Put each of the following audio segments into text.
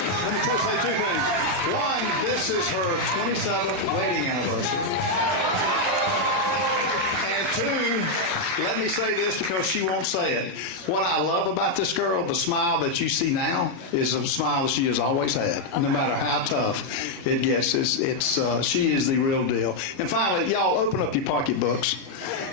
Let me say two things. One, this is her 27th wedding anniversary. And two, let me say this because she won't say it. What I love about this girl, the smile that you see now, is a smile that she has always had, no matter how tough it gets. She is the real deal. And finally, y'all open up your pocketbooks.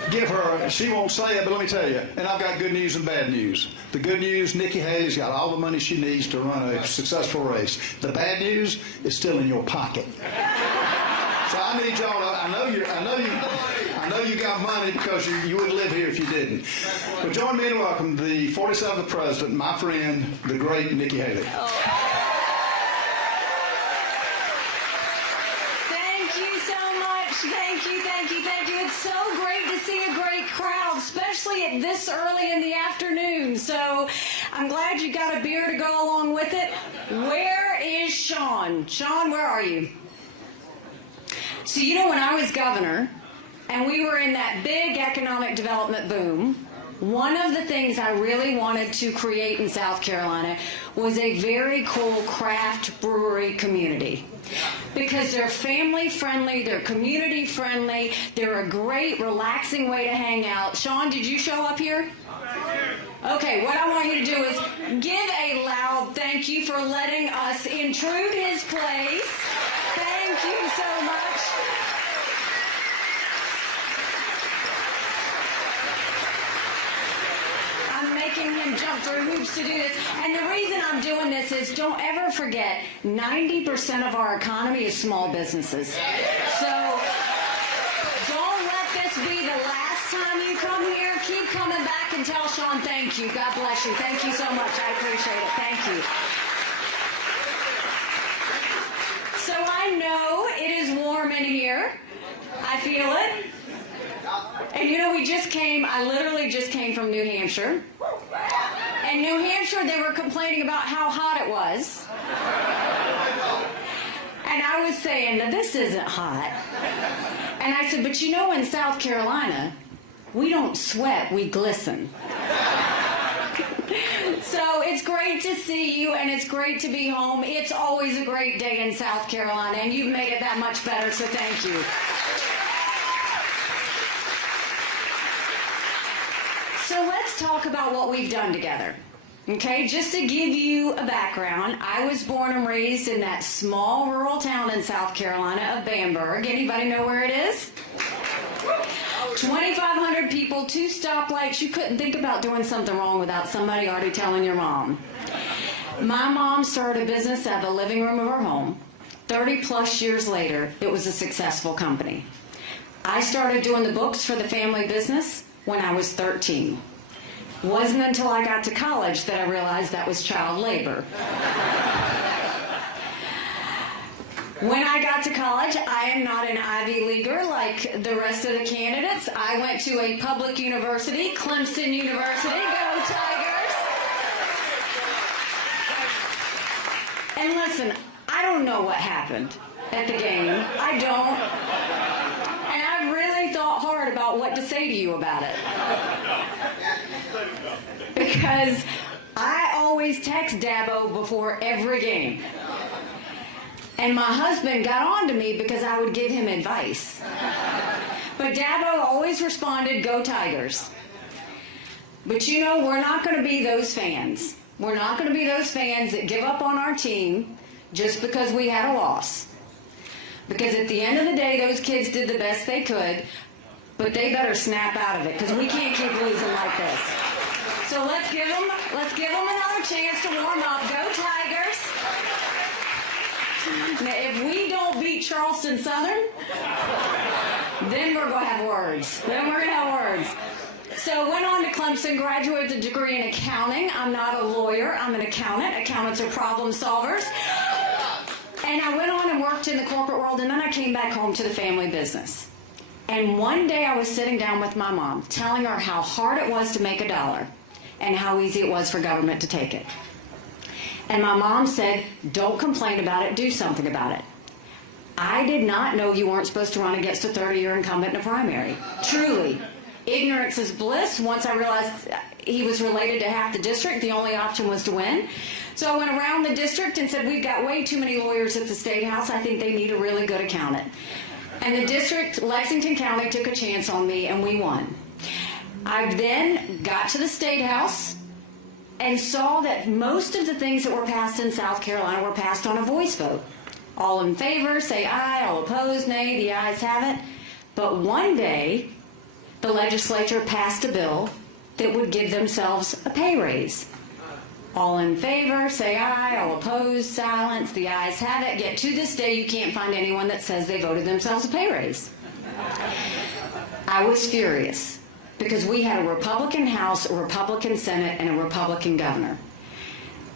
Give her, she won't say it, but let me tell you, and I've got good news and bad news. The good news, Nikki Haley's got all the money she needs to run a successful race. The bad news is still in your pocket. So I need y'all to, I know you got money because you wouldn't live here if you didn't. But join me in welcome the 47th president, my friend, the great Nikki Haley. Thank you so much. Thank you, thank you, thank you. It's so great to see a great crowd, especially at this early in the afternoon. So I'm glad you got a beer to go along with it. Where is Sean? Sean, where are you? So you know, when I was governor and we were in that big economic development boom, one of the things I really wanted to create in South Carolina was a very cool craft brewery community. Because they're family friendly, they're community friendly, they're a great relaxing way to hang out. Sean, did you show up here? Okay, what I want you to do is give a loud thank you for letting us intrude his place. Thank you so much. I'm making him jump through hoops to do this. And the reason I'm doing this is, don't ever forget, 90% of our economy is small businesses. So don't let this be the last time you come here. Keep coming back and tell Sean thank you. God bless you. Thank you so much. I appreciate it. Thank you. So I know it is warm in here. I feel it. And you know, I literally just came from New Hampshire. And New Hampshire, they were complaining about how hot it was. And I was saying, now this isn't hot. And I said, but you know, in South Carolina, we don't sweat, we glisten. So it's great to see you, and it's great to be home. It's always a great day in South Carolina, and you've made it that much better, so thank you. So let's talk about what we've done together. Okay, just to give you a background, I was born and raised in that small rural town in South Carolina of Bamberg. Anybody know where it is? 2,500 people, 2 stoplights. You couldn't think about doing something wrong without somebody already telling your mom. My mom started a business out of the living room of her home. 30 plus years later, it was a successful company. I started doing the books for the family business when I was 13. Wasn't until I got to college that I realized that was child labor. When I got to college, I am not an Ivy Leaguer like the rest of the candidates. I went to a public university, Clemson University. Go Tigers! And listen, I don't know what happened at the game. I don't. And I've really thought hard about what to say to you about it. Because I always text Dabo before every game. And my husband got on to me because I would give him advice. But Dabo always responded, go Tigers. But you know, we're not going to be those fans. We're not going to be those fans that give up on our team just because we had a loss. Because at the end of the day, those kids did the best they could, but they better snap out of it because we can't keep losing like this. So let's give them another chance to warm up. Go Tigers. Now, if we don't beat Charleston Southern, then we're going to have words. So went on to Clemson, graduated with a degree in accounting. I'm not a lawyer. I'm an accountant. Accountants are problem solvers. And I went on and worked in the corporate world, and then I came back home to the family business. And one day I was sitting down with my mom, telling her how hard it was to make $1 and how easy it was for government to take it. And my mom said, don't complain about it, do something about it. I did not know you weren't supposed to run against a 30-year incumbent in a primary. Truly, ignorance is bliss. Once I realized he was related to half the district, the only option was to win. So I went around the district and said, we've got way too many lawyers at the State House. I think they need a really good accountant. And the district, Lexington County, took a chance on me, and we won. I then got to the State House and saw that most of the things that were passed in South Carolina were passed on a voice vote. All in favor, say aye. All opposed, nay. The ayes have it. But one day, the legislature passed a bill that would give themselves a pay raise. All in favor, say aye. All opposed, silence. The ayes have it. Yet to this day, you can't find anyone that says they voted themselves a pay raise. I was furious because we had a Republican House, a Republican Senate, and a Republican governor.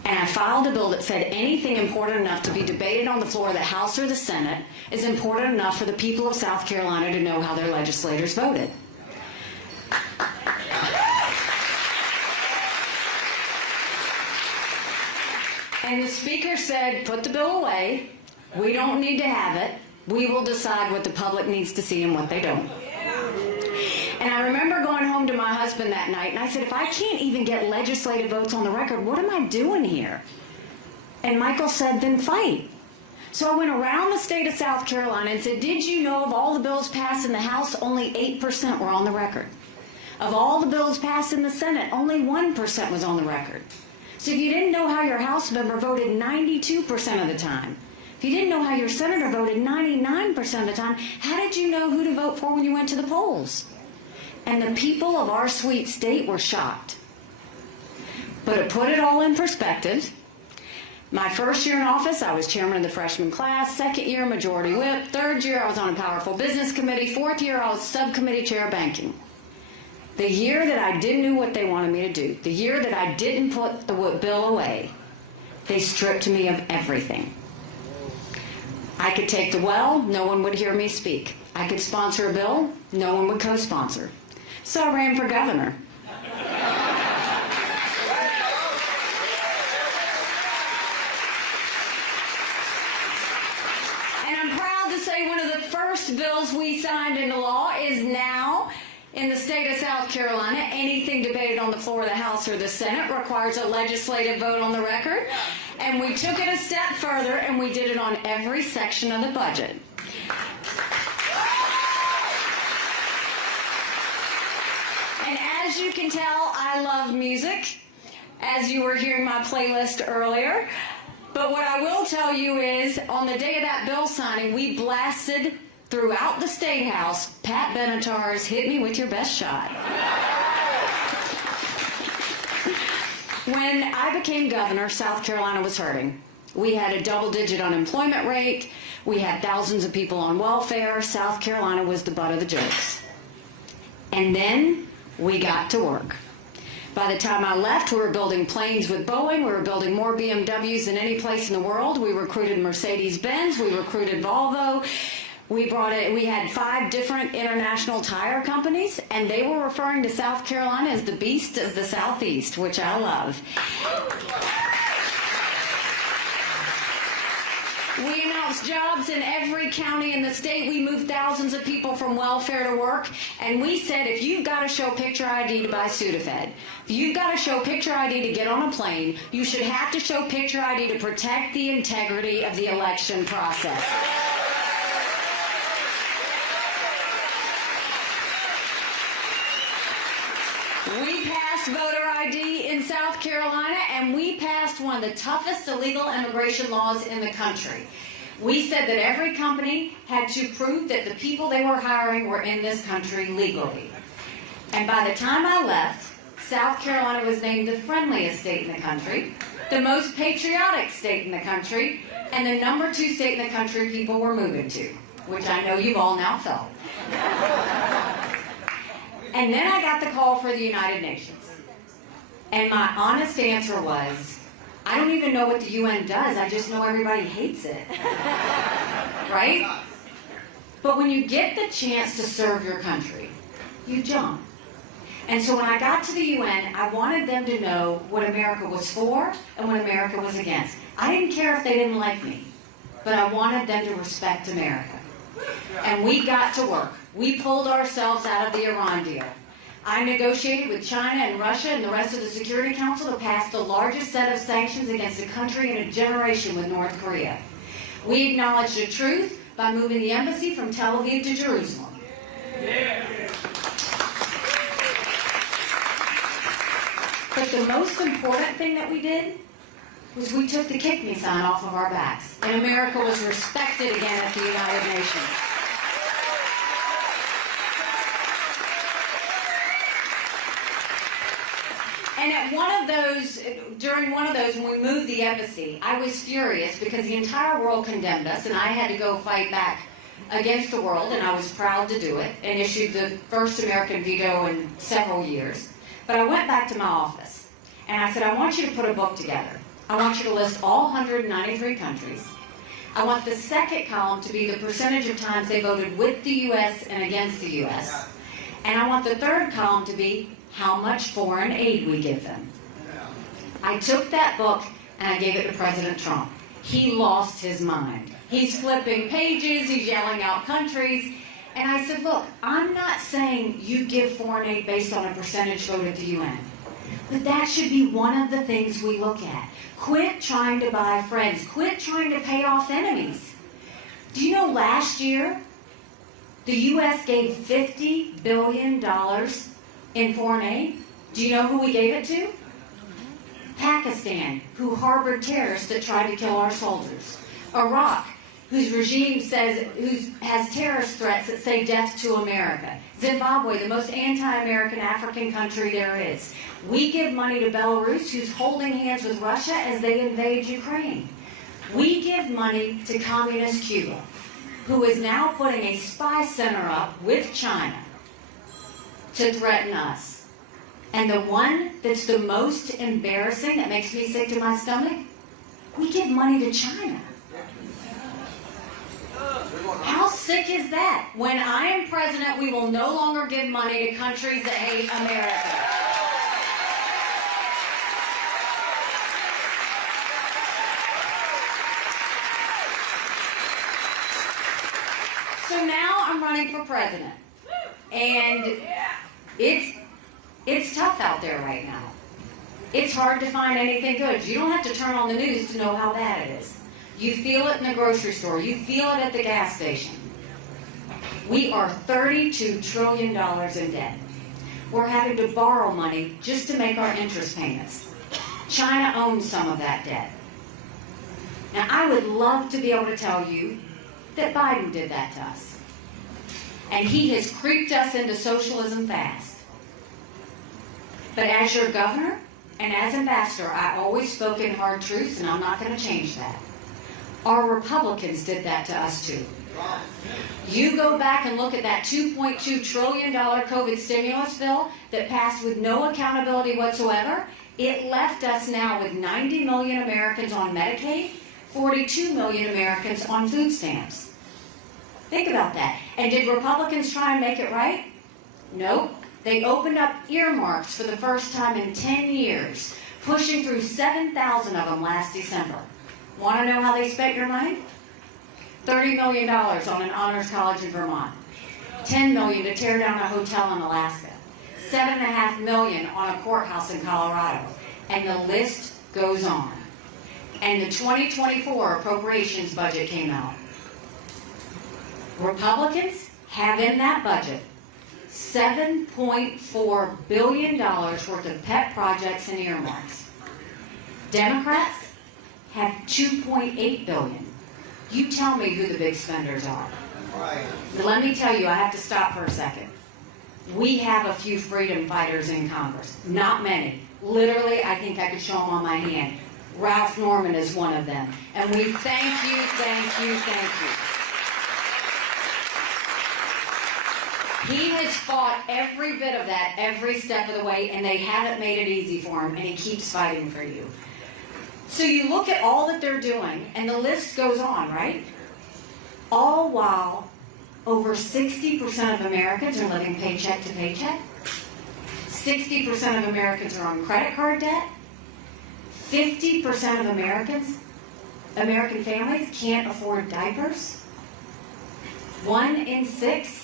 And I filed a bill that said anything important enough to be debated on the floor of the House or the Senate is important enough for the people of South Carolina to know how their legislators voted. And the Speaker said, put the bill away. We don't need to have it. We will decide what the public needs to see and what they don't. And I remember going home to my husband that night, and I said, if I can't even get legislative votes on the record, what am I doing here? And Michael said, then fight. So I went around the state of South Carolina and said, did you know of all the bills passed in the House, only 8% were on the record? Of all the bills passed in the Senate, only 1% was on the record. So if you didn't know how your House member voted 92% of the time, if you didn't know how your senator voted 99% of the time, how did you know who to vote for when you went to the polls? And the people of our sweet state were shocked. But to put it all in perspective, my first year in office, I was chairman of the freshman class. Second year, majority whip. Third year, I was on a powerful business committee. Fourth year, I was subcommittee chair of banking. The year that I didn't know what they wanted me to do, the year that I didn't put the bill away, they stripped me of everything. I could take the well, no one would hear me speak. I could sponsor a bill, no one would co-sponsor. So I ran for governor. And I'm proud to say one of the first bills we signed into law is now in the state of South Carolina. Anything debated on the floor of the House or the Senate requires a legislative vote on the record. And we took it a step further, and we did it on every section of the budget. And as you can tell, I love music, as you were hearing my playlist earlier. But what I will tell you is, on the day of that bill signing, we blasted throughout the State House Pat Benatar's "Hit Me With Your Best Shot." When I became governor, South Carolina was hurting. We had a double-digit unemployment rate. We had thousands of people on welfare. South Carolina was the butt of the jokes. And then we got to work. By the time I left, we were building planes with Boeing. We were building more BMWs than any place in the world. We recruited Mercedes-Benz. We recruited Volvo. We had 5 different international tire companies, and they were referring to South Carolina as the beast of the Southeast, which I love. We announced jobs in every county in the state. We moved thousands of people from welfare to work. And we said, if you've got to show picture ID to buy Sudafed, if you've got to show picture ID to get on a plane, you should have to show picture ID to protect the integrity of the election process. We passed voter ID in South Carolina, and we passed one of the toughest illegal immigration laws in the country. We said that every company had to prove that the people they were hiring were in this country legally. And by the time I left, South Carolina was named the friendliest state in the country, the most patriotic state in the country, and the #2 state in the country people were moving to, which I know you've all now felt. And then I got the call for the United Nations. And my honest answer was, I don't even know what the UN does. I just know everybody hates it. Right? But when you get the chance to serve your country, you jump. And so when I got to the UN, I wanted them to know what America was for and what America was against. I didn't care if they didn't like me, but I wanted them to respect America. And we got to work. We pulled ourselves out of the Iran deal. I negotiated with China and Russia and the rest of the Security Council to pass the largest set of sanctions against a country in a generation with North Korea. We acknowledged the truth by moving the embassy from Tel Aviv to Jerusalem. But the most important thing that we did was we took the kick me sign off of our backs, and America was respected again at the United Nations. And at during one of those, when we moved the embassy, I was furious because the entire world condemned us, and I had to go fight back against the world, and I was proud to do it, and issued the first American veto in several years. But I went back to my office, and I said, I want you to put a book together. I want you to list all 193 countries. I want the second column to be the percentage of times they voted with the U.S. and against the U.S. And I want the third column to be how much foreign aid we give them. I took that book and I gave it to President Trump. He lost his mind. He's flipping pages, he's yelling out countries. And I said, look, I'm not saying you give foreign aid based on a percentage vote at the UN. But that should be one of the things we look at. Quit trying to buy friends. Quit trying to pay off enemies. Do you know last year, the U.S. gave $50 billion in foreign aid? Do you know who we gave it to? Pakistan, who harbored terrorists that tried to kill our soldiers. Iraq, whose regime has terrorist threats that say death to America. Zimbabwe, the most anti-American African country there is. We give money to Belarus, who's holding hands with Russia as they invade Ukraine. We give money to communist Cuba, who is now putting a spy center up with China to threaten us. And the one that's the most embarrassing, that makes me sick to my stomach, we give money to China. How sick is that? When I am president, we will no longer give money to countries that hate America. So now I'm running for president. And it's tough out there right now. It's hard to find anything good. You don't have to turn on the news to know how bad it is. You feel it in the grocery store. You feel it at the gas station. We are $32 trillion in debt. We're having to borrow money just to make our interest payments. China owns some of that debt. Now, I would love to be able to tell you that Biden did that to us. And he has creeped us into socialism fast. But as your governor and as ambassador, I always spoke in hard truths, and I'm not going to change that. Our Republicans did that to us too. You go back and look at that $2.2 trillion COVID stimulus bill that passed with no accountability whatsoever. It left us now with 90 million Americans on Medicaid, 42 million Americans on food stamps. Think about that. And did Republicans try and make it right? Nope. They opened up earmarks for the first time in 10 years, pushing through 7,000 of them last December. Want to know how they spent your money? $30 million on an honors college in Vermont, $10 million to tear down a hotel in Alaska, $7.5 million on a courthouse in Colorado, and the list goes on. And the 2024 appropriations budget came out. Republicans have in that budget $7.4 billion worth of pet projects and earmarks. Democrats have $2.8 billion. You tell me who the big spenders are. But let me tell you, I have to stop for a second. We have a few freedom fighters in Congress. Not many. Literally, I think I could show them on my hand. Ralph Norman is one of them. And we thank you, thank you, thank you. He has fought every bit of that, every step of the way, and they haven't made it easy for him, and he keeps fighting for you. So you look at all that they're doing, and the list goes on, right? All while over 60% of Americans are living paycheck to paycheck. 60% of Americans are on credit card debt. 50% of American families can't afford diapers. 1 in 6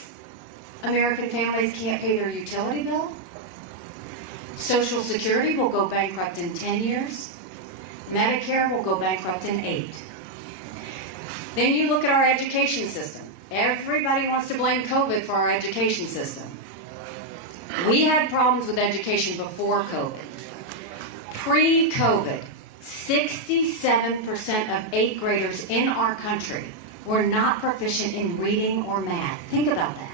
American families can't pay their utility bill Social Security will go bankrupt in 10 years. Medicare will go bankrupt in 8. Then you look at our education system. Everybody wants to blame COVID for our education system. We had problems with education before COVID. Pre-COVID, 67% of 8th graders in our country were not proficient in reading or math. Think about that.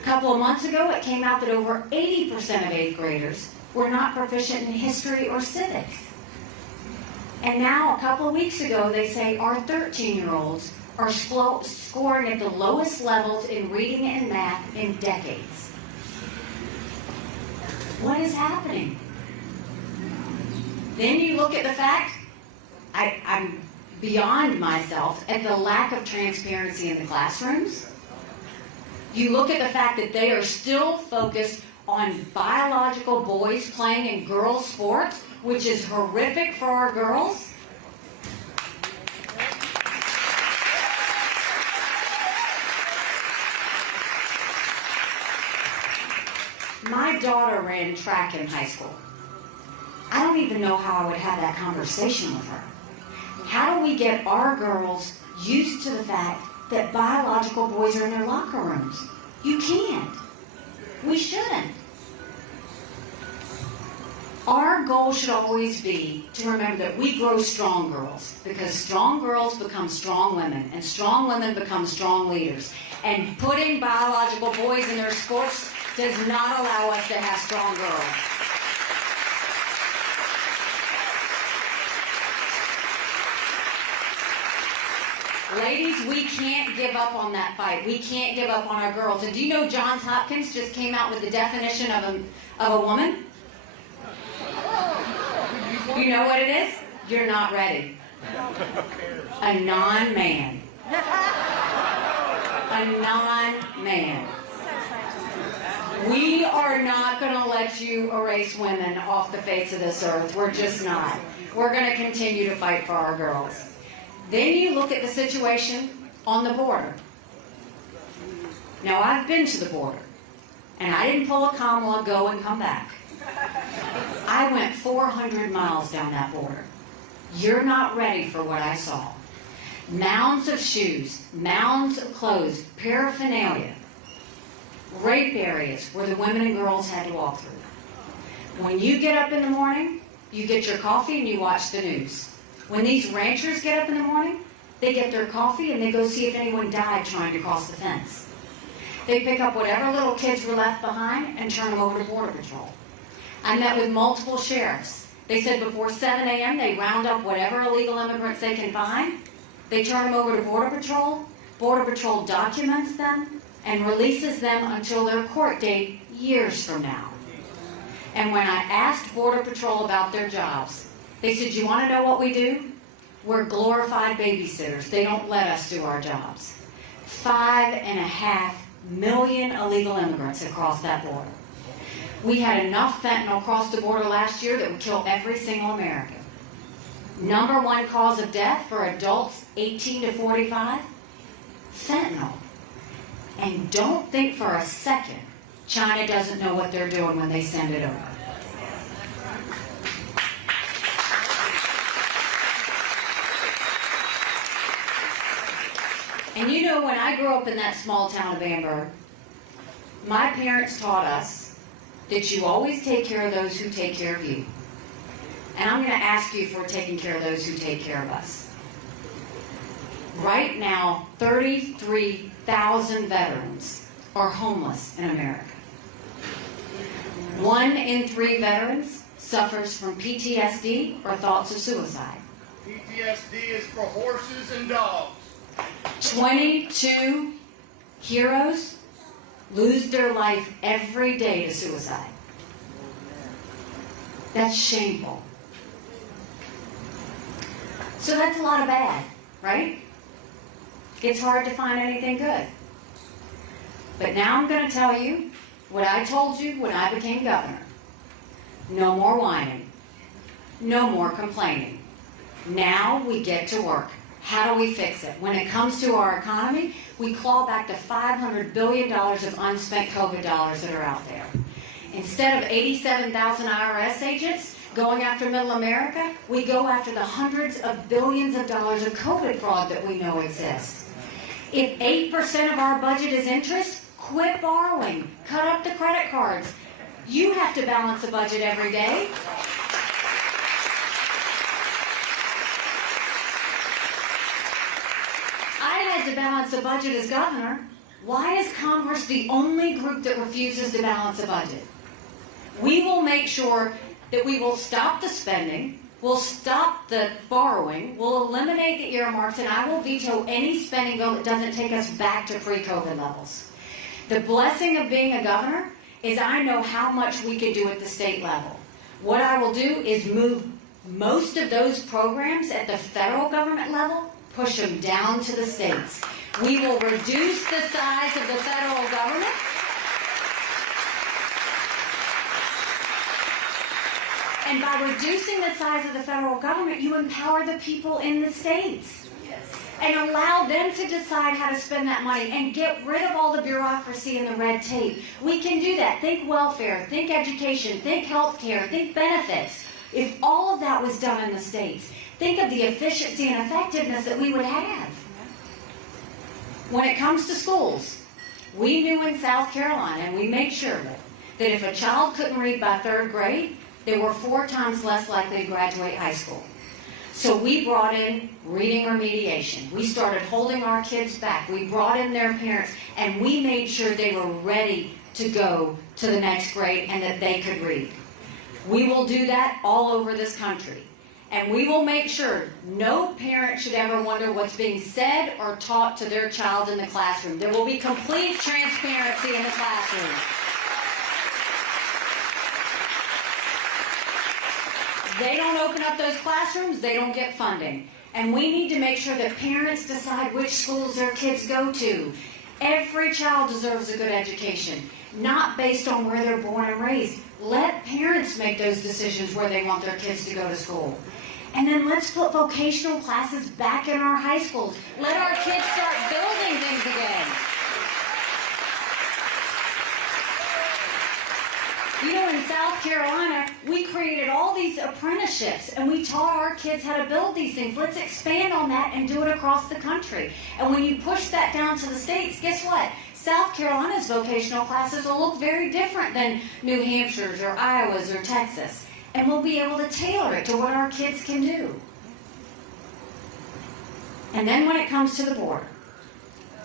A couple of months ago, it came out that over 80% of 8th graders were not proficient in history or civics. And now, a couple of weeks ago, they say our 13-year-olds are scoring at the lowest levels in reading and math in decades. What is happening? Then you look at the fact, I'm beyond myself, at the lack of transparency in the classrooms. You look at the fact that they are still focused on biological boys playing in girls' sports, which is horrific for our girls. My daughter ran track in high school. I don't even know how I would have that conversation with her. How do we get our girls used to the fact that biological boys are in their locker rooms? You can't. We shouldn't. Our goal should always be to remember that we grow strong girls, because strong girls become strong women, and strong women become strong leaders. And putting biological boys in their sports does not allow us to have strong girls. Ladies, we can't give up on that fight. We can't give up on our girls. And do you know Johns Hopkins just came out with the definition of a woman? You know what it is? You're not ready. A non-man. A non-man. We are not going to let you erase women off the face of this earth. We're just not. We're going to continue to fight for our girls. Then you look at the situation on the border. Now, I've been to the border, and I didn't pull a Kamala, go and come back. I went 400 miles down that border. You're not ready for what I saw. Mounds of shoes, mounds of clothes, paraphernalia, rape areas where the women and girls had to walk through. When you get up in the morning, you get your coffee and you watch the news. When these ranchers get up in the morning, they get their coffee and they go see if anyone died trying to cross the fence. They pick up whatever little kids were left behind and turn them over to Border Patrol. I met with multiple sheriffs. They said before 7 a.m. they round up whatever illegal immigrants they can find. They turn them over to Border Patrol. Border Patrol documents them and releases them until their court date years from now. And when I asked Border Patrol about their jobs, they said, you want to know what we do? We're glorified babysitters. They don't let us do our jobs. 5.5 million illegal immigrants across that border. We had enough fentanyl across the border last year that would kill every single American. Number one cause of death for adults 18 to 45, fentanyl. And don't think for a second China doesn't know what they're doing when they send it over. And you know, when I grew up in that small town of Bamberg, my parents taught us that you always take care of those who take care of you. And I'm going to ask you if we're taking care of those who take care of us. Right now, 33,000 veterans are homeless in America. 1 in 3 veterans suffers from PTSD or thoughts of suicide. PTSD is for horses and dogs. 22 heroes lose their life every day to suicide. That's shameful. So that's a lot of bad, right? It's hard to find anything good. But now I'm going to tell you what I told you when I became governor. No more whining. No more complaining. Now we get to work. How do we fix it? When it comes to our economy, we claw back the $500 billion of unspent COVID dollars that are out there. Instead of 87,000 IRS agents going after middle America, we go after the hundreds of billions of dollars of COVID fraud that we know exists. If 8% of our budget is interest, quit borrowing, cut up the credit cards. You have to balance a budget every day. I had to balance a budget as governor. Why is Congress the only group that refuses to balance a budget? We will make sure that we will stop the spending, we'll stop the borrowing, we'll eliminate the earmarks, and I will veto any spending bill that doesn't take us back to pre-COVID levels. The blessing of being a governor is I know how much we can do at the state level. What I will do is move most of those programs at the federal government level, push them down to the states. We will reduce the size of the federal government. And by reducing the size of the federal government, you empower the people in the states. And allow them to decide how to spend that money and get rid of all the bureaucracy and the red tape. We can do that. Think welfare, think education, think health care, think benefits. If all of that was done in the states, think of the efficiency and effectiveness that we would have. When it comes to schools, we knew in South Carolina, and we made sure that if a child couldn't read by 3rd grade, they were 4 times less likely to graduate high school. So we brought in reading remediation. We started holding our kids back. We brought in their parents, and we made sure they were ready to go to the next grade and that they could read. We will do that all over this country. And we will make sure no parent should ever wonder what's being said or taught to their child in the classroom. There will be complete transparency in the classroom. They don't open up those classrooms, they don't get funding. And we need to make sure that parents decide which schools their kids go to. Every child deserves a good education, not based on where they're born and raised. Let parents make those decisions where they want their kids to go to school. And then let's put vocational classes back in our high schools. Let our kids start building things again. You know, in South Carolina, we created all these apprenticeships, and we taught our kids how to build these things. Let's expand on that and do it across the country. And when you push that down to the states, guess what? South Carolina's vocational classes will look very different than New Hampshire's or Iowa's or Texas. And we'll be able to tailor it to what our kids can do. And then when it comes to the border,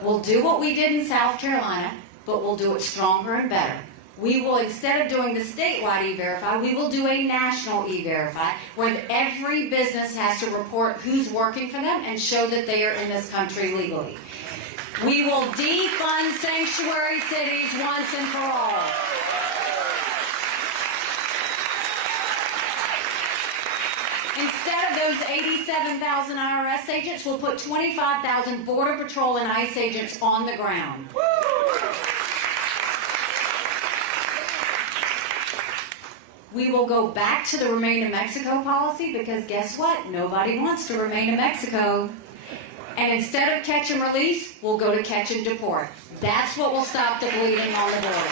we'll do what we did in South Carolina, but we'll do it stronger and better. We will, instead of doing the statewide E-Verify, we will do a national E-Verify where every business has to report who's working for them and show that they are in this country legally. We will defund sanctuary cities once and for all. Instead of those 87,000 IRS agents, we'll put 25,000 Border Patrol and ICE agents on the ground. We will go back to the Remain in Mexico policy because guess what? Nobody wants to remain in Mexico. And instead of catch and release, we'll go to catch and deport. That's what will stop the bleeding on the border.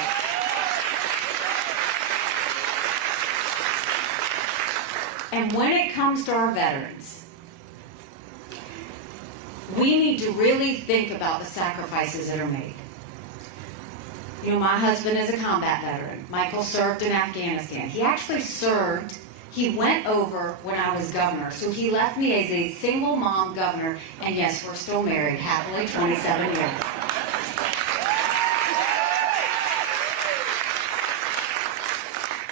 And when it comes to our veterans, we need to really think about the sacrifices that are made. You know, my husband is a combat veteran. Michael served in Afghanistan. He actually served, he went over when I was governor. So he left me as a single mom governor. And yes, we're still married, happily, 27 years.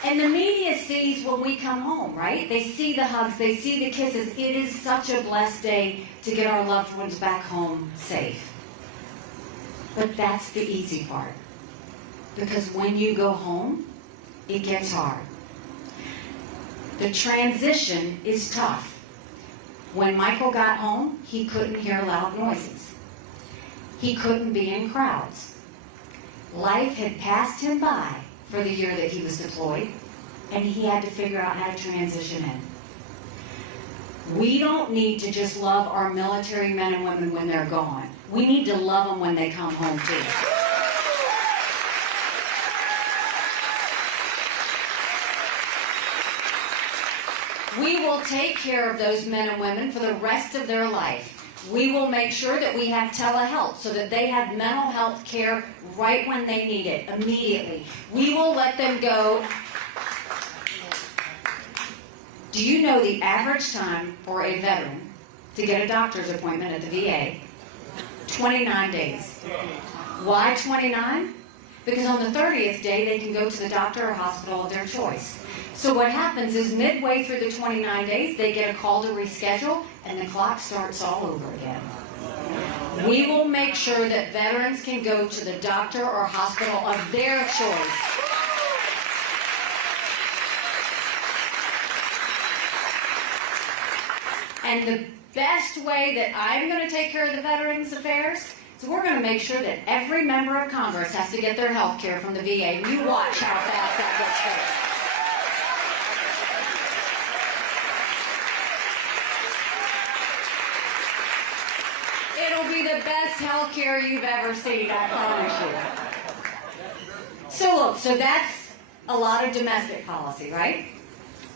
And the media sees when we come home, right? They see the hugs, they see the kisses. It is such a blessed day to get our loved ones back home safe. But that's the easy part. Because when you go home, it gets hard. The transition is tough. When Michael got home, he couldn't hear loud noises. He couldn't be in crowds. Life had passed him by for the year that he was deployed, and he had to figure out how to transition in. We don't need to just love our military men and women when they're gone. We need to love them when they come home too. will take care of those men and women for the rest of their life. We will make sure that we have telehealth so that they have mental health care right when they need it, immediately. We will let them go. Do you know the average time for a veteran to get a doctor's appointment at the VA? 29 days. Why 29? Because on the 30th day, they can go to the doctor or hospital of their choice. So what happens is midway through the 29 days, they get a call to reschedule, and the clock starts all over again. We will make sure that veterans can go to the doctor or hospital of their choice. And the best way that I'm going to take care of the Veterans Affairs is we're going to make sure that every member of Congress has to get their health care from the VA. You watch how fast that gets fixed. It'll be the best health care you've ever seen, I promise you. So look, so that's a lot of domestic policy, right?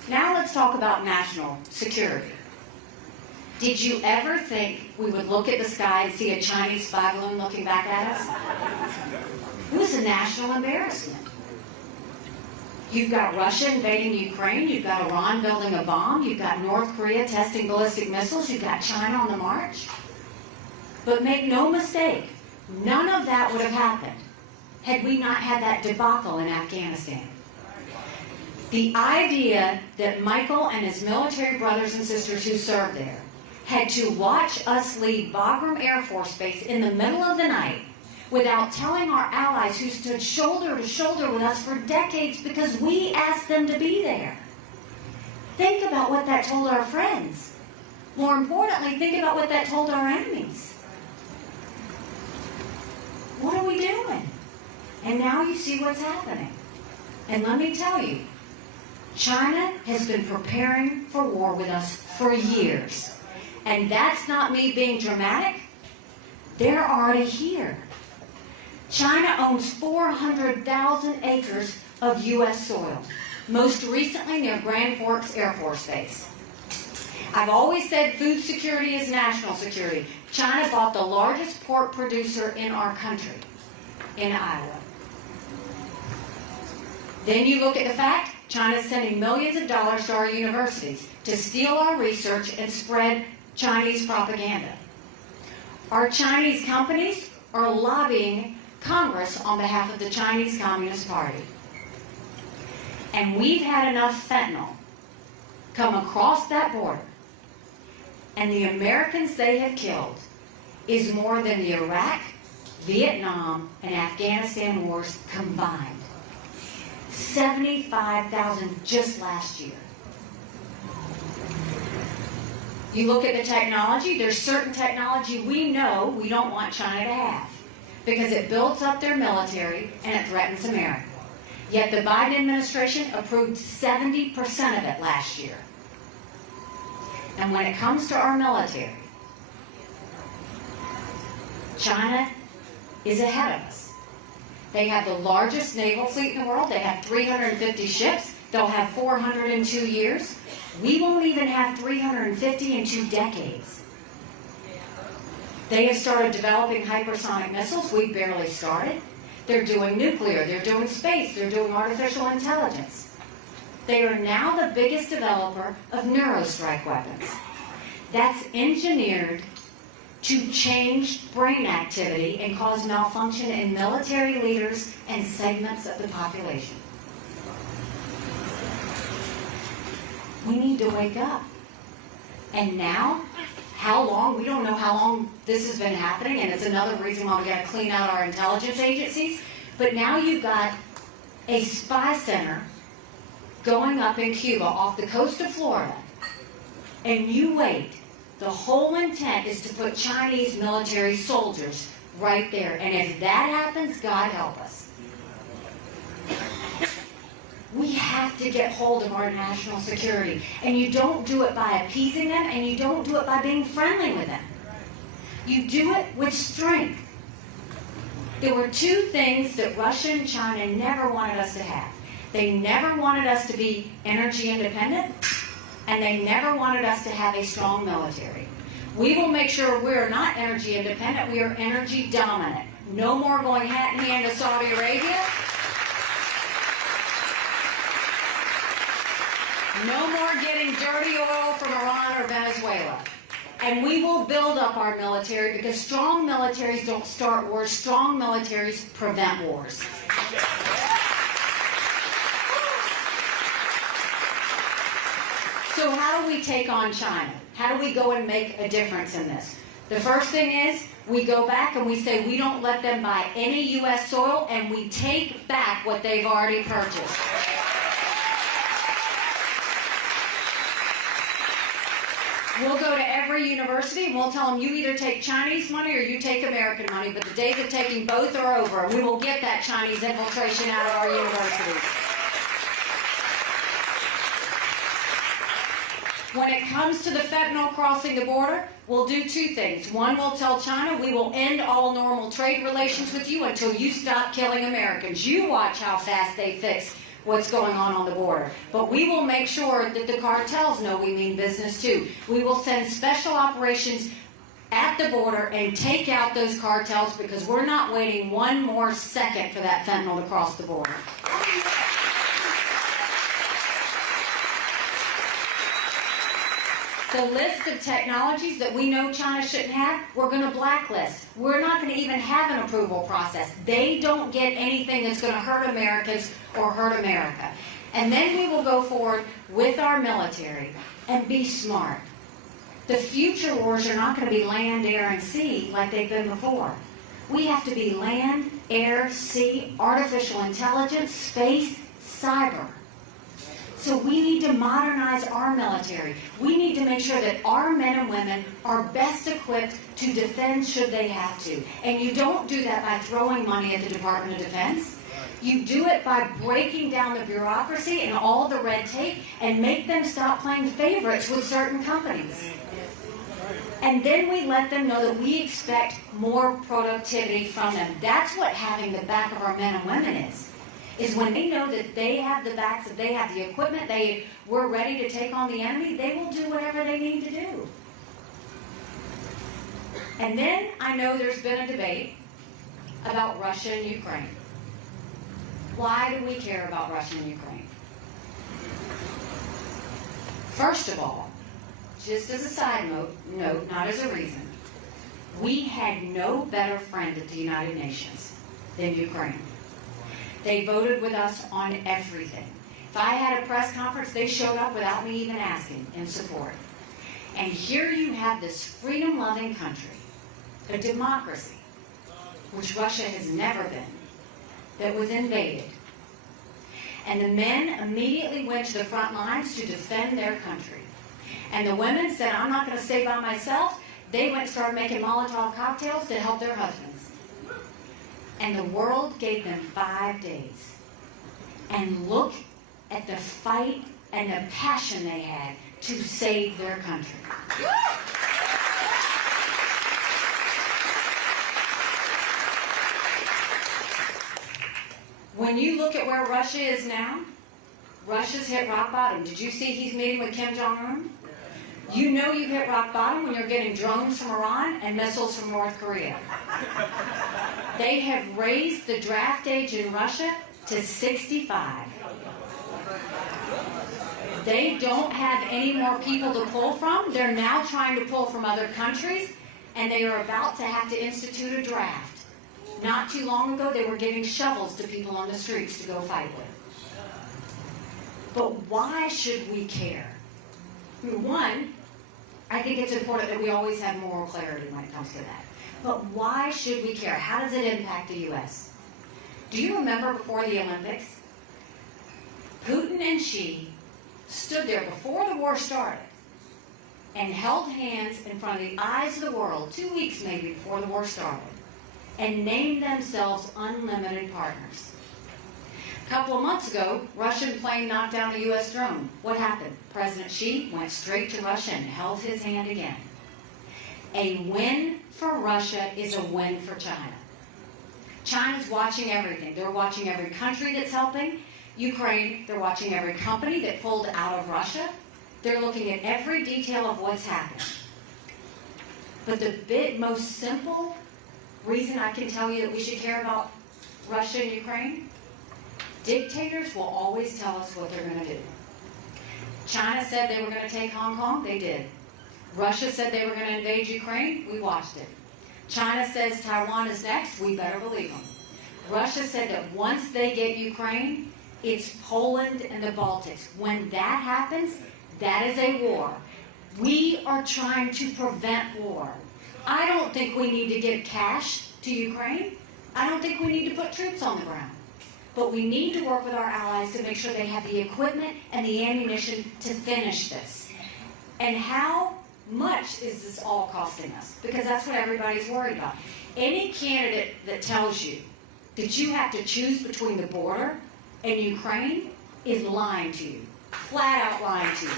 Now let's talk about national security. Did you ever think we would look at the sky and see a Chinese spy balloon looking back at us? It was a national embarrassment. You've got Russia invading Ukraine, you've got Iran building a bomb, you've got North Korea testing ballistic missiles, you've got China on the march. But make no mistake, none of that would have happened had we not had that debacle in Afghanistan. The idea that Michael and his military brothers and sisters who served there had to watch us leave Bagram Air Force Base in the middle of the night without telling our allies who stood shoulder to shoulder with us for decades because we asked them to be there. Think about what that told our friends. More importantly, think about what that told our enemies. What are we doing? And now you see what's happening. And let me tell you, China has been preparing for war with us for years. And that's not me being dramatic. They're already here. China owns 400,000 acres of U.S. soil, most recently near Grand Forks Air Force Base. I've always said food security is national security. China bought the largest pork producer in our country, in Iowa. Then you look at the fact, China's sending millions of dollars to our universities to steal our research and spread Chinese propaganda. Our Chinese companies are lobbying Congress on behalf of the Chinese Communist Party. And we've had enough fentanyl come across that border, and the Americans they have killed is more than the Iraq, Vietnam, and Afghanistan wars combined. 75,000 just last year. You look at the technology, there's certain technology we know we don't want China to have because it builds up their military and it threatens America. Yet the Biden administration approved 70% of it last year. And when it comes to our military, China is ahead of us. They have the largest naval fleet in the world. They have 350 ships. They'll have 400 in 2 years. We won't even have 350 in 2 decades. They have started developing hypersonic missiles. We barely started. They're doing nuclear. They're doing space. They're doing artificial intelligence. They are now the biggest developer of neurostrike weapons. That's engineered to change brain activity and cause malfunction in military leaders and segments of the population. We need to wake up. And now, how long? We don't know how long this has been happening, and it's another reason why we got to clean out our intelligence agencies. But now you've got a spy center going up in Cuba off the coast of Florida, and you wait. The whole intent is to put Chinese military soldiers right there. And if that happens, God help us. We have to get hold of our national security. And you don't do it by appeasing them, and you don't do it by being friendly with them. You do it with strength. There were 2 things that Russia and China never wanted us to have. They never wanted us to be energy independent, and they never wanted us to have a strong military. We will make sure we're not energy independent, we are energy dominant. No more going hat in hand to Saudi Arabia. No more getting dirty oil from Iran or Venezuela. And we will build up our military, because strong militaries don't start wars, strong militaries prevent wars. So how do we take on China? How do we go and make a difference in this? The first thing is, we go back and we say we don't let them buy any U.S. soil, and we take back what they've already purchased. We'll go to every university and we'll tell them, you either take Chinese money or you take American money, but the days of taking both are over. We will get that Chinese infiltration out of our universities. When it comes to the fentanyl crossing the border, we'll do two things. One, we'll tell China, we will end all normal trade relations with you until you stop killing Americans. You watch how fast they fix what's going on the border. But we will make sure that the cartels know we mean business too. We will send special operations at the border and take out those cartels, because we're not waiting one more second for that fentanyl to cross the border. The list of technologies that we know China shouldn't have, we're going to blacklist. We're not going to even have an approval process. They don't get anything that's going to hurt Americans or hurt America. And then we will go forward with our military and be smart. The future wars are not going to be land, air, and sea like they've been before. We have to be land, air, sea, artificial intelligence, space, cyber. So we need to modernize our military. We need to make sure that our men and women are best equipped to defend should they have to. And you don't do that by throwing money at the Department of Defense. You do it by breaking down the bureaucracy and all the red tape and make them stop playing favorites with certain companies. And then we let them know that we expect more productivity from them. That's what having the back of our men and women is when they know that they have the backs, that they have the equipment, we're ready to take on the enemy, they will do whatever they need to do. And then I know there's been a debate about Russia and Ukraine. Why do we care about Russia and Ukraine? First of all, just as a side note, not as a reason, we had no better friend at the United Nations than Ukraine. They voted with us on everything. If I had a press conference, they showed up without me even asking, in support. And here you have this freedom-loving country, a democracy, which Russia has never been, that was invaded. And the men immediately went to the front lines to defend their country. And the women said, I'm not going to stay by myself. They went and started making Molotov cocktails to help their husbands. And the world gave them 5 days. And look at the fight and the passion they had to save their country. When you look at where Russia is now, Russia's hit rock bottom. Did you see he's meeting with Kim Jong-un? You know you've hit rock bottom when you're getting drones from Iran and missiles from North Korea. They have raised the draft age in Russia to 65. They don't have any more people to pull from. They're now trying to pull from other countries, and they are about to have to institute a draft. Not too long ago, they were giving shovels to people on the streets to go fight with. But why should we care? One, I think it's important that we always have moral clarity when it comes to that. But why should we care? How does it impact the U.S.? Do you remember before the Olympics, Putin and Xi stood there before the war started and held hands in front of the eyes of the world 2 weeks maybe before the war started and named themselves unlimited partners. A couple of months ago, Russian plane knocked down a U.S. drone. What happened? President Xi went straight to Russia and held his hand again. A win for Russia is a win for China. China's watching everything. They're watching every country that's helping. Ukraine, they're watching every company that pulled out of Russia. They're looking at every detail of what's happened. But the most simple reason I can tell you that we should care about Russia and Ukraine, dictators will always tell us what they're going to do. China said they were going to take Hong Kong, they did. Russia said they were going to invade Ukraine, we watched it. China says Taiwan is next, we better believe them. Russia said that once they get Ukraine, it's Poland and the Baltics. When that happens, that is a war. We are trying to prevent war. I don't think we need to give cash to Ukraine. I don't think we need to put troops on the ground. But we need to work with our allies to make sure they have the equipment and the ammunition to finish this. And how much is this all costing us? Because that's what everybody's worried about. Any candidate that tells you that you have to choose between the border and Ukraine is lying to you. Flat out lying to you.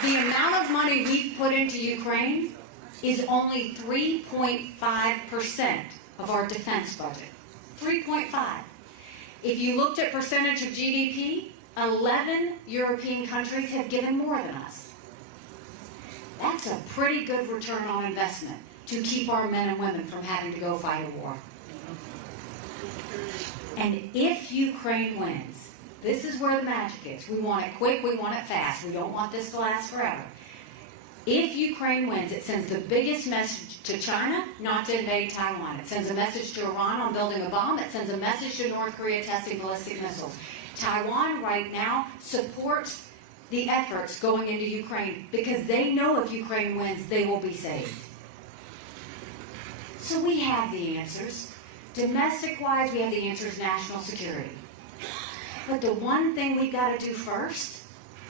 The amount of money we've put into Ukraine is only 3.5% of our defense budget. 3.5. If you looked at percentage of GDP, 11 European countries have given more than us. That's a pretty good return on investment to keep our men and women from having to go fight a war. And if Ukraine wins, this is where the magic is. We want it quick, we want it fast. We don't want this to last forever. If Ukraine wins, it sends the biggest message to China not to invade Taiwan. It sends a message to Iran on building a bomb. It sends a message to North Korea testing ballistic missiles. Taiwan right now supports the efforts going into Ukraine because they know if Ukraine wins, they will be saved. So we have the answers. Domestic-wise, we have the answers, national security. But the one thing we've got to do first,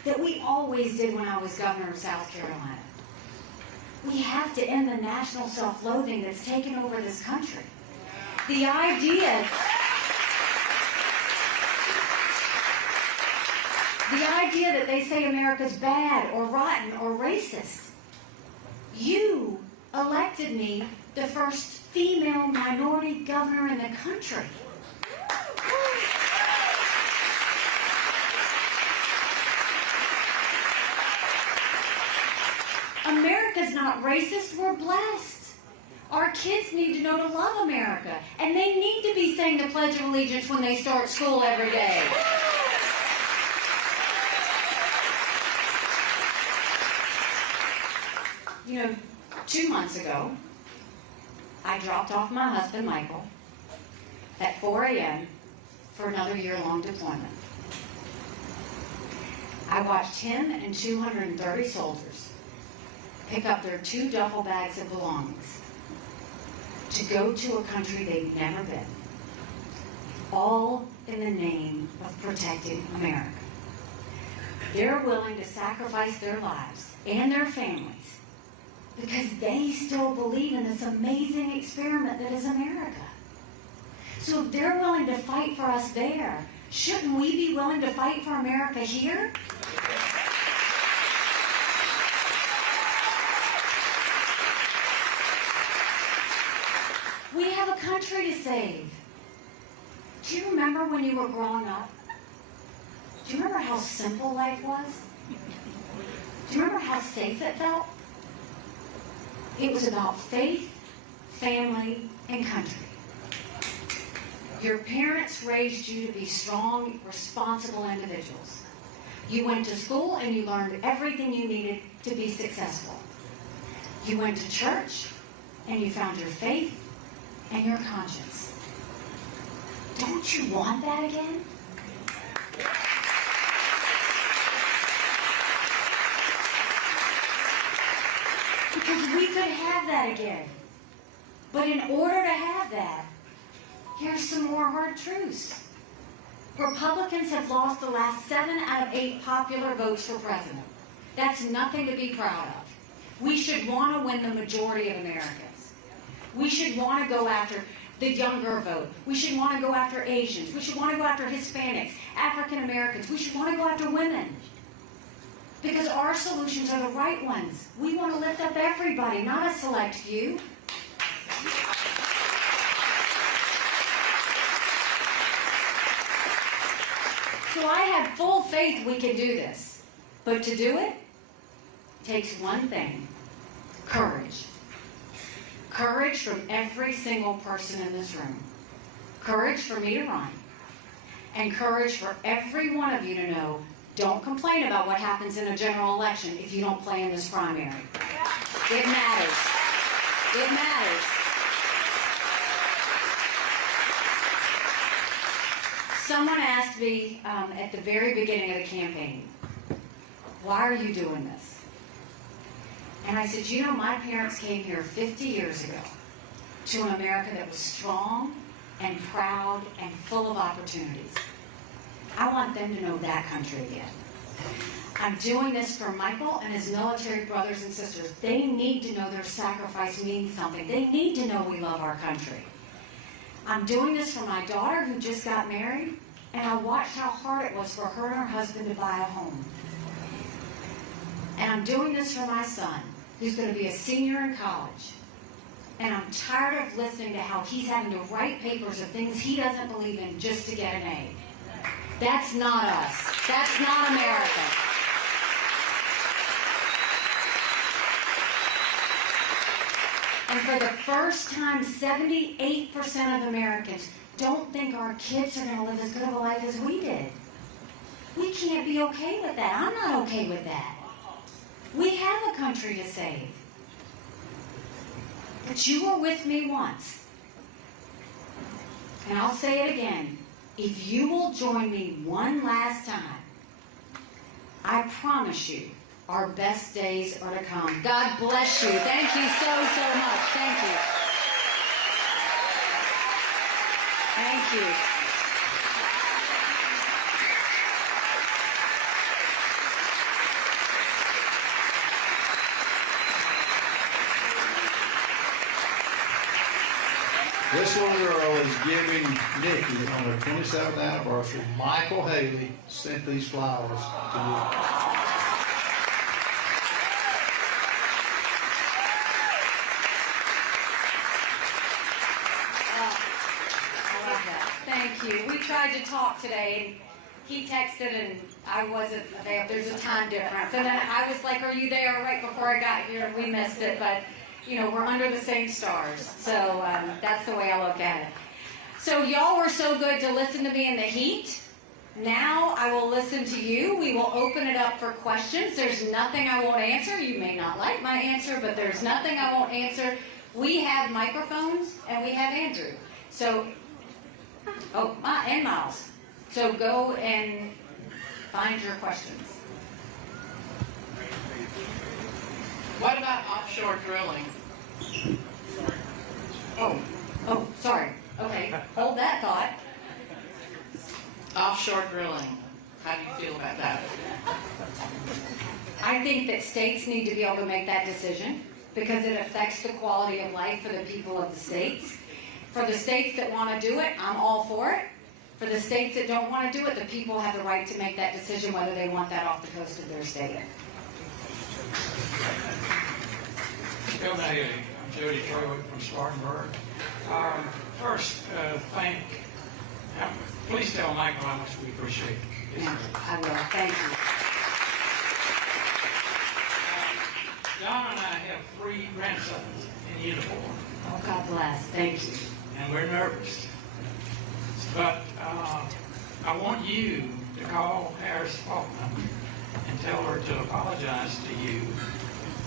that we always did when I was governor of South Carolina, we have to end the national self-loathing that's taken over this country. The idea that they say America's bad or rotten or racist. You elected me the first female minority governor in the country. America's not racist, we're blessed. Our kids need to know to love America, and they need to be saying the Pledge of Allegiance when they start school every day. You know, 2 months ago, I dropped off my husband, Michael, at 4 a.m. for another year-long deployment. I watched him and 230 soldiers pick up their 2 duffel bags of belongings to go to a country they've never been, all in the name of protecting America. They're willing to sacrifice their lives and their families because they still believe in this amazing experiment that is America. So if they're willing to fight for us there, shouldn't we be willing to fight for America here? We have a country to save. Do you remember when you were growing up? Do you remember how simple life was? Do you remember how safe it felt? It was about faith, family, and country. Your parents raised you to be strong, responsible individuals. You went to school and you learned everything you needed to be successful. You went to church and you found your faith and your conscience. Don't you want that again? Because we could have that again. But in order to have that, here's some more hard truths. Republicans have lost the last 7 out of 8 popular votes for president. That's nothing to be proud of. We should want to win the majority of Americans. We should want to go after the younger vote. We should want to go after Asians. We should want to go after Hispanics, African Americans. We should want to go after women. Because our solutions are the right ones. We want to lift up everybody, not a select few. So I have full faith we can do this. But to do it takes one thing: courage. Courage from every single person in this room. Courage for me to run. And courage for every one of you to know, don't complain about what happens in a general election if you don't play in this primary. It matters. It matters. Someone asked me at the very beginning of the campaign, why are you doing this? And I said, you know, my parents came here 50 years ago to an America that was strong and proud and full of opportunities. I want them to know that country again. I'm doing this for Michael and his military brothers and sisters. They need to know their sacrifice means something. They need to know we love our country. I'm doing this for my daughter who just got married, and I watched how hard it was for her and her husband to buy a home. And I'm doing this for my son, who's going to be a senior in college. And I'm tired of listening to how he's having to write papers of things he doesn't believe in just to get an A. That's not us. That's not America. And for the first time, 78% of Americans don't think our kids are going to live as good of a life as we did. We can't be okay with that. I'm not okay with that. We have a country to save. But you were with me once. And I'll say it again. If you will join me one last time, I promise you, our best days are to come. God bless you. Thank you so much. Thank you. Thank you. This little girl is giving Nikki, on her 27th anniversary, Michael Haley sent these flowers to you. Thank you. We tried to talk today, and he texted, and I wasn't there. There's a time difference. And then I was like, are you there right before I got here? We missed it, but, you know, we're under the same stars. So that's the way I look at it. So y'all were so good to listen to me in the heat. Now I will listen to you. We will open it up for questions. There's nothing I won't answer. You may not like my answer, but there's nothing I won't answer. We have microphones, and we have Andrew. So... Oh, and Miles. So go and find your questions. What about offshore drilling? Oh, sorry. Okay, hold that thought. Offshore drilling. How do you feel about that? I think that states need to be able to make that decision because it affects the quality of life for the people of the states. For the states that want to do it, I'm all for it. For the states that don't want to do it, the people have the right to make that decision whether they want that off the coast of their state. Governor Haley, I'm Jody Troy from Spartanburg. First, please tell Michael how much we appreciate his service. I will. Thank you. Don and I have 3 grandsons in uniform. Oh, God bless. Thank you. And we're nervous. But I want you to call Harris Faulkner and tell her to apologize to you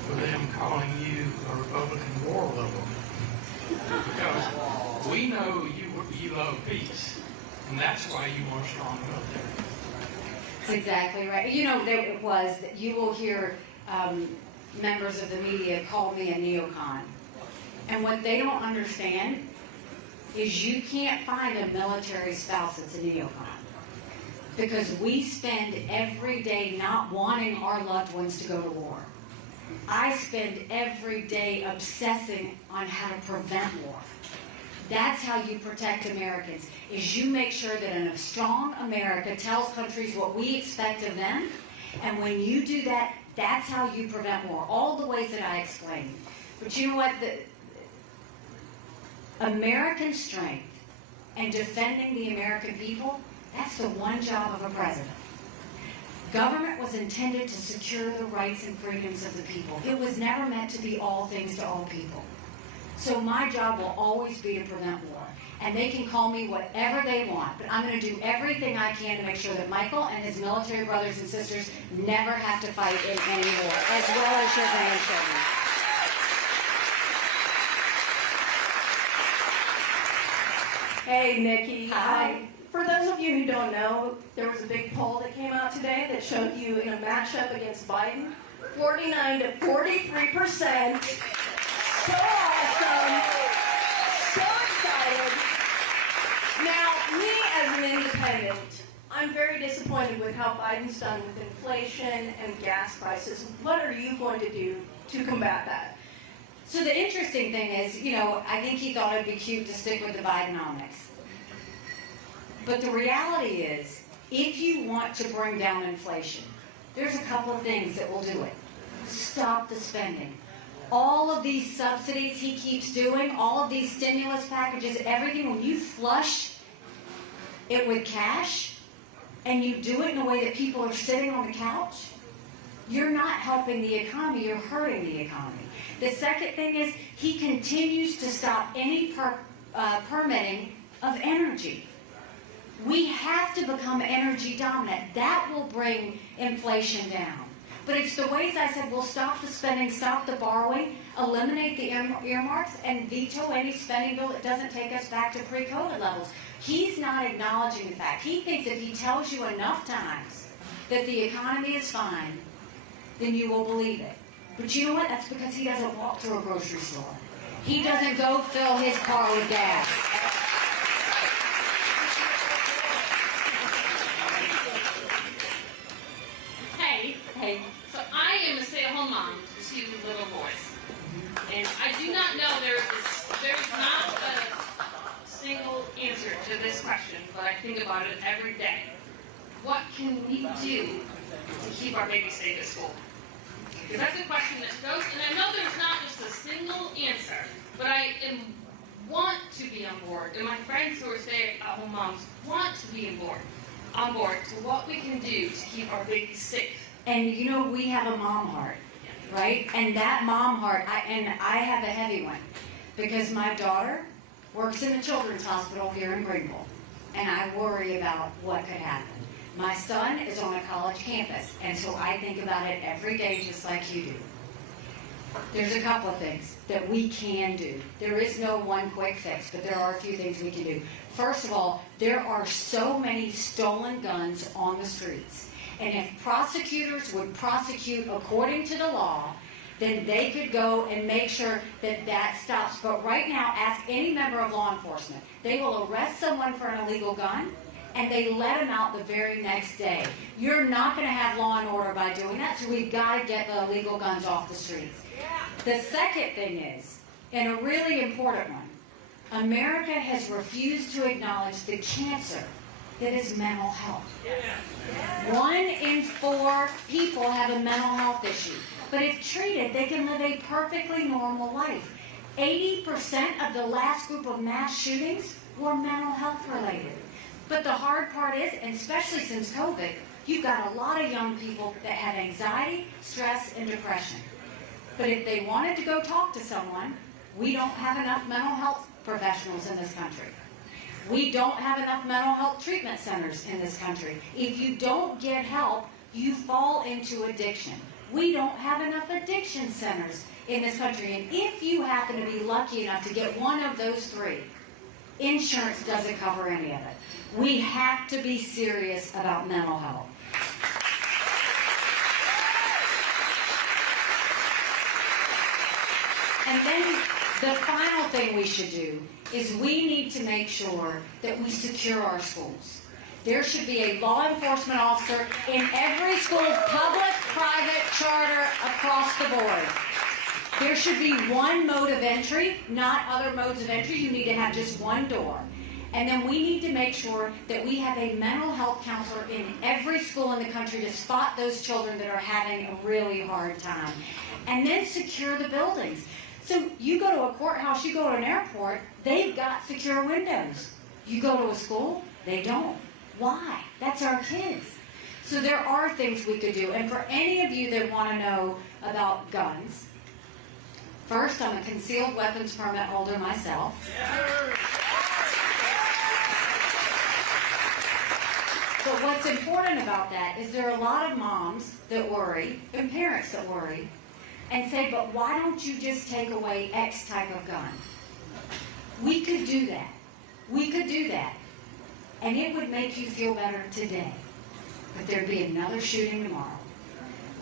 for them calling you a Republican war lover. Because we know you love peace, and that's why you want a strong military. That's exactly right. You know, there it was that you will hear members of the media call me a neocon. And what they don't understand is you can't find a military spouse that's a neocon. Because we spend every day not wanting our loved ones to go to war. I spend every day obsessing on how to prevent war. That's how you protect Americans, is you make sure that a strong America tells countries what we expect of them. And when you do that, that's how you prevent war, all the ways that I explained. But you know what? American strength and defending the American people That's the one job of a president. Government was intended to secure the rights and freedoms of the people. It was never meant to be all things to all people. So my job will always be to prevent war. And they can call me whatever they want, but I'm going to do everything I can to make sure that Michael and his military brothers and sisters never have to fight in any war, as well as your grandchildren. Hey, Nikki. Hi. For those of you who don't know, there was a big poll that came out today that showed you in a matchup against Biden, 49 to 43%. So awesome. So excited. Now, me as an independent, I'm very disappointed with how Biden's done with inflation and gas prices. What are you going to do to combat that? So the interesting thing is, I think he thought it'd be cute to stick with the Bidenomics. But the reality is, if you want to bring down inflation, there's a couple of things that will do it. Stop the spending. All of these subsidies he keeps doing, all of these stimulus packages, everything, when you flush it with cash and you do it in a way that people are sitting on the couch, you're not helping the economy, you're hurting the economy. The second thing is he continues to stop any permitting of energy. We have to become energy dominant. That will bring inflation down. But it's the ways I said, we'll stop the spending, stop the borrowing, eliminate the earmarks, and veto any spending bill that doesn't take us back to pre-COVID levels. He's not acknowledging the fact. He thinks if he tells you enough times that the economy is fine, then you will believe it. But you know what? That's because he doesn't walk through a grocery store. He doesn't go fill his car with gas. Hey, so I am a stay-at-home mom to two little boys, and I do not know there's not a single answer to this question, but I think about it every day. What can we do to keep our babies safe at school? Because that's a question that goes, and I know there's not just a single answer, but I want to be on board, and my friends who are stay-at-home moms want to be on board to what we can do to keep our babies safe. And we have a mom heart, right? And that mom heart, I have a heavy one, because my daughter works in a children's hospital here in Greenville, and I worry about what could happen. My son is on a college campus, and so I think about it every day just like you do. There's a couple of things that we can do. There is no one quick fix, but there are a few things we can do. First of all, there are so many stolen guns on the streets. And if prosecutors would prosecute according to the law, then they could go and make sure that that stops. But right now, ask any member of law enforcement. They will arrest someone for an illegal gun, and they let them out the very next day. You're not going to have law and order by doing that, so we've got to get the illegal guns off the streets. The second thing is, and a really important one, America has refused to acknowledge the cancer that is mental health. 1 in 4 people have a mental health issue. But if treated, they can live a perfectly normal life. 80% of the last group of mass shootings were mental health related. But the hard part is, and especially since COVID, you've got a lot of young people that have anxiety, stress, and depression. But if they wanted to go talk to someone, we don't have enough mental health professionals in this country. We don't have enough mental health treatment centers in this country. If you don't get help, you fall into addiction. We don't have enough addiction centers in this country. And if you happen to be lucky enough to get one of those 3, insurance doesn't cover any of it. We have to be serious about mental health. And then the final thing we should do is we need to make sure that we secure our schools. There should be a law enforcement officer in every school, public, private, charter, across the board. There should be one mode of entry, not other modes of entry. You need to have just one door. And then we need to make sure that we have a mental health counselor in every school in the country to spot those children that are having a really hard time. And then secure the buildings. So you go to a courthouse, you go to an airport, they've got secure windows. You go to a school, they don't. Why? That's our kids. So there are things we could do. And for any of you that want to know about guns, first, I'm a concealed weapons permit holder myself. But what's important about that is there are a lot of moms that worry, and parents that worry, and say, but why don't you just take away X type of gun? We could do that. We could do that. And it would make you feel better today. But there'd be another shooting tomorrow.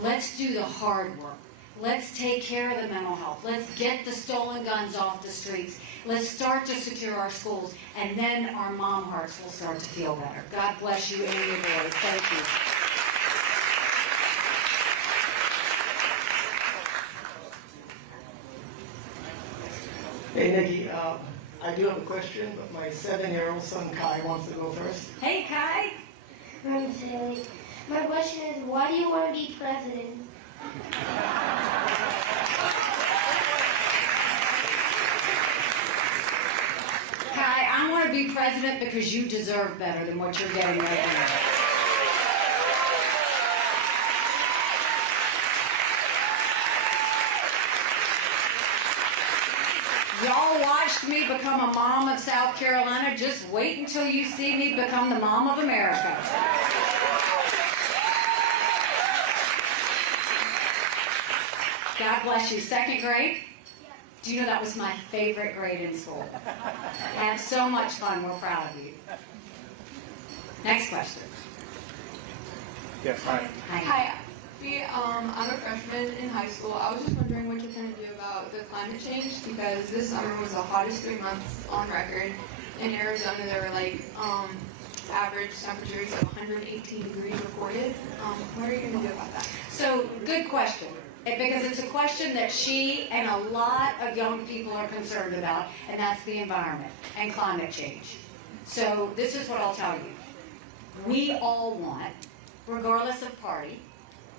Let's do the hard work. Let's take care of the mental health. Let's get the stolen guns off the streets. Let's start to secure our schools. And then our mom hearts will start to feel better. God bless you and your boys. Thank you. Hey, Nikki, I do have a question, but my 7-year-old son, Kai, wants to go first. Hey, Kai. My name's Haley. My question is, why do you want to be president? Kai, I want to be president because you deserve better than what you're getting right now. Y'all watched me become a mom of South Carolina. Just wait until you see me become the mom of America. God bless you. Second grade? Do you know that was my favorite grade in school? I had so much fun. We're proud of you. Next question. Yes, hi. Hi. I'm a freshman in high school. I was just wondering what you're going to do about the climate change, because this summer was the hottest 3 months on record. In Arizona, there were average temperatures of 118 degrees recorded. What are you going to do about that? So, good question. Because it's a question that she and a lot of young people are concerned about, and that's the environment and climate change. So, this is what I'll tell you. We all want, regardless of party,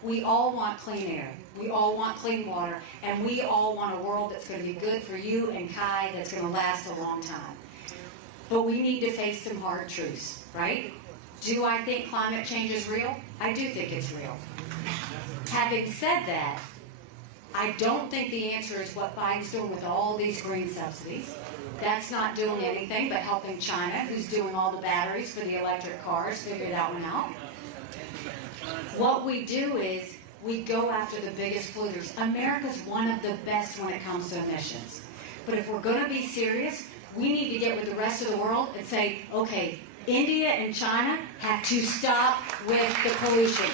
we all want clean air. We all want clean water. And we all want a world that's going to be good for you and Kai, that's going to last a long time. But we need to face some hard truths, right? Do I think climate change is real? I do think it's real. Having said that, I don't think the answer is what Biden's doing with all these green subsidies. That's not doing anything but helping China, who's doing all the batteries for the electric cars, figure that one out. What we do is we go after the biggest polluters. America's one of the best when it comes to emissions. But if we're going to be serious, we need to get with the rest of the world and say, okay, India and China have to stop with the pollution.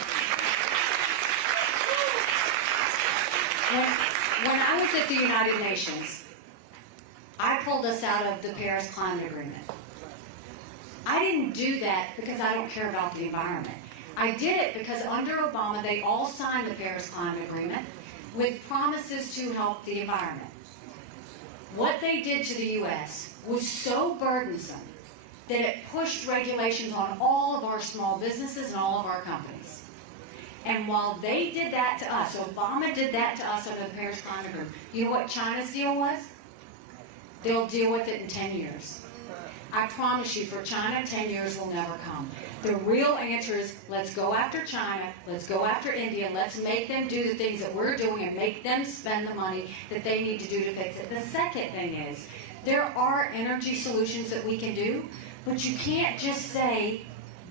When I was at the United Nations, I pulled us out of the Paris Climate Agreement. I didn't do that because I don't care about the environment. I did it because under Obama, they all signed the Paris Climate Agreement with promises to help the environment. What they did to the U.S. was so burdensome that it pushed regulations on all of our small businesses and all of our companies. And while they did that to us, Obama did that to us under the Paris Climate Agreement, you know what China's deal was? They'll deal with it in 10 years. I promise you, for China, 10 years will never come. The real answer is, let's go after China, let's go after India, let's make them do the things that we're doing and make them spend the money that they need to do to fix it. The second thing is, there are energy solutions that we can do, but you can't just say,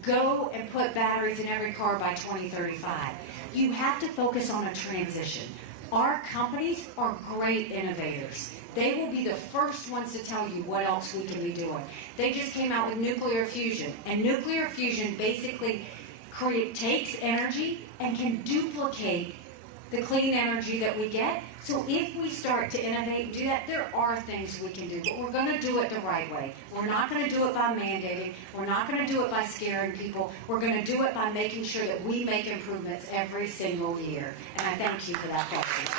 go and put batteries in every car by 2035. You have to focus on a transition. Our companies are great innovators. They will be the first ones to tell you what else we can be doing. They just came out with nuclear fusion, and nuclear fusion basically takes energy and can duplicate the clean energy that we get. So if we start to innovate and do that, there are things we can do, but we're going to do it the right way. We're not going to do it by mandating. We're not going to do it by scaring people. We're going to do it by making sure that we make improvements every single year. And I thank you for that question.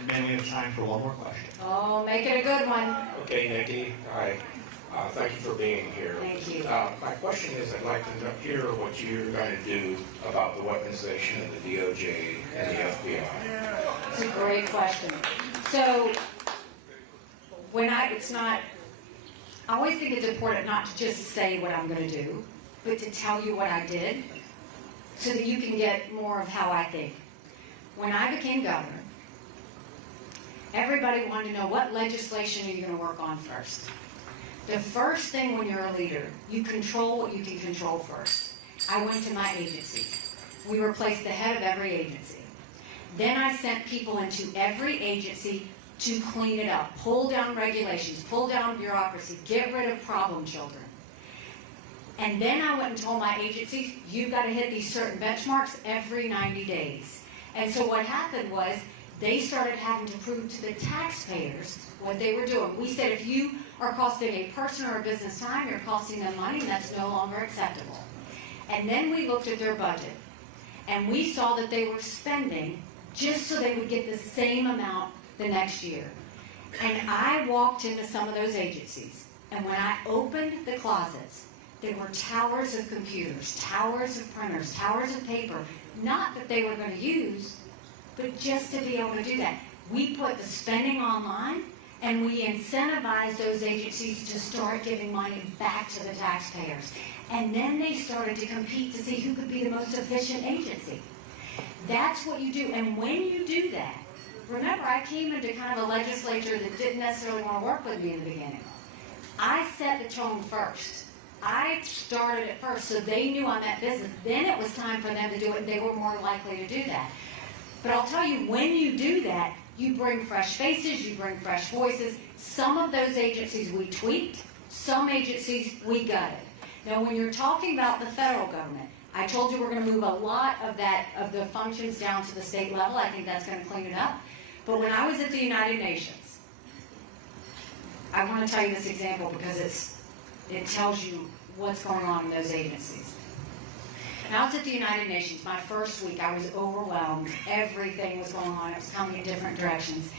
And then we have time for one more question. Oh, make it a good one. Okay, Nikki. Hi. Thank you for being here. Thank you. My question is, I'd like to hear what you're going to do about the weaponization of the DOJ and the FBI. It's a great question. So, it's not I always think it's important not to just say what I'm going to do, but to tell you what I did so that you can get more of how I think. When I became governor, everybody wanted to know, what legislation are you going to work on first? The first thing when you're a leader, you control what you can control first. I went to my agencies. We replaced the head of every agency. Then I sent people into every agency to clean it up, pull down regulations, pull down bureaucracy, get rid of problem children. And then I went and told my agencies, you've got to hit these certain benchmarks every 90 days. And so what happened was, they started having to prove to the taxpayers what they were doing. We said, if you are costing a person or a business time, you're costing them money, and that's no longer acceptable. And then we looked at their budget, and we saw that they were spending just so they would get the same amount the next year. And I walked into some of those agencies, and when I opened the closets, there were towers of computers, towers of printers, towers of paper, not that they were going to use, but just to be able to do that. We put the spending online, and we incentivized those agencies to start giving money back to the taxpayers. And then they started to compete to see who could be the most efficient agency. That's what you do. And when you do that, remember, I came into kind of a legislature that didn't necessarily want to work with me in the beginning. I set the tone first. I started it first, so they knew I meant business. Then it was time for them to do it, and they were more likely to do that. But I'll tell you, when you do that, you bring fresh faces, you bring fresh voices. Some of those agencies we tweaked, some agencies we gutted. Now, when you're talking about the federal government, I told you we're going to move a lot of the functions down to the state level. I think that's going to clean it up. But when I was at the United Nations, I want to tell you this example because it tells you what's going on in those agencies. And I was at the United Nations. My first week, I was overwhelmed. Everything was going on. It was coming in different directions.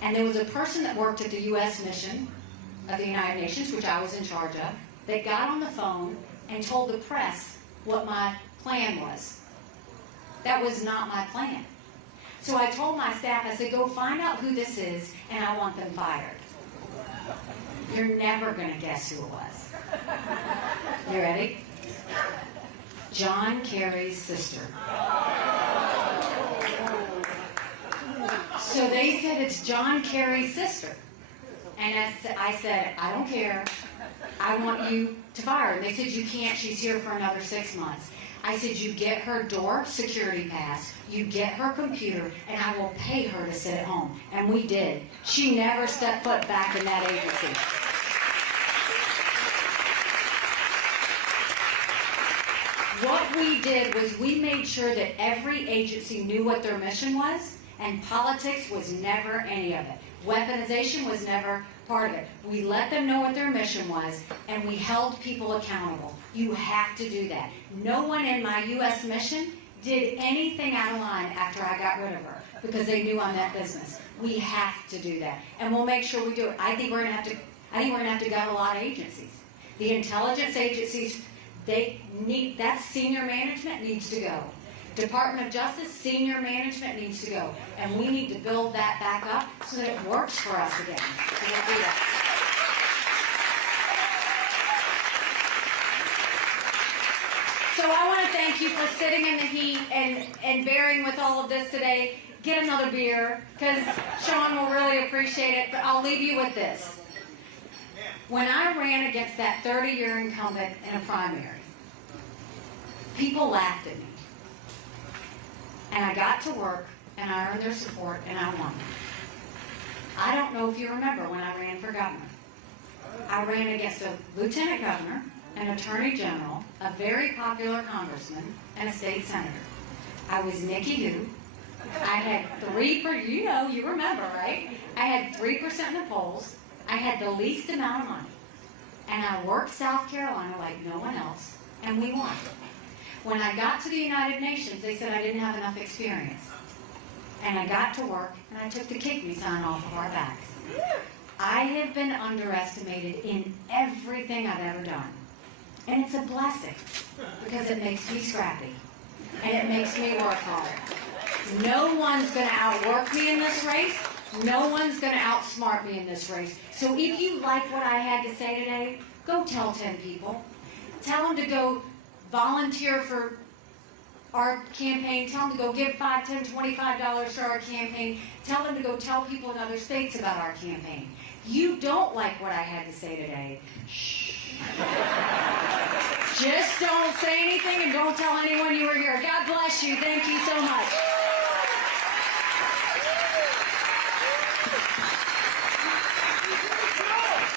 And there was a person that worked at the U.S. mission of the United Nations, which I was in charge of, that got on the phone and told the press what my plan was. That was not my plan. So I told my staff, I said, go find out who this is, and I want them fired. You're never going to guess who it was. You ready? John Kerry's sister. So they said, it's John Kerry's sister. And I said, I don't care. I want you to fire her. They said, you can't. She's here for another 6 months. I said, you get her door security pass, you get her computer, and I will pay her to sit at home. And we did. She never stepped foot back in that agency. What we did was we made sure that every agency knew what their mission was, and politics was never any of it. Weaponization was never part of it. We let them know what their mission was, and we held people accountable. You have to do that. No one in my U.S. mission did anything out of line after I got rid of her because they knew I meant business. We have to do that, and we'll make sure we do it. I think we're going to have to gut a lot of agencies. The intelligence agencies, that senior management needs to go. Department of Justice, senior management needs to go. And we need to build that back up so that it works for us again. So we'll do that. So I want to thank you for sitting in the heat and bearing with all of this today. Get another beer, because Sean will really appreciate it. But I'll leave you with this. When I ran against that 30-year incumbent in a primary, people laughed at me. And I got to work, and I earned their support, and I won. I don't know if you remember when I ran for governor. I ran against a lieutenant governor, an attorney general, a very popular congressman, and a state senator. I was Nikki who. I had 3%, you remember, right? I had 3% in the polls. I had the least amount of money. And I worked South Carolina like no one else, and we won. When I got to the United Nations, they said I didn't have enough experience. And I got to work, and I took the kick me sign off of our backs. I have been underestimated in everything I've ever done. And it's a blessing, because it makes me scrappy. And it makes me work hard. No one's going to outwork me in this race, No one's going to outsmart me in this race. So if you like what I had to say today, go tell 10 people. Tell them to go volunteer for our campaign. Tell them to go give $5, $10, $25 to our campaign. Tell them to go tell people in other states about our campaign. You don't like what I had to say today. Shh. Just don't say anything and don't tell anyone you were here. God bless you. Thank you so much.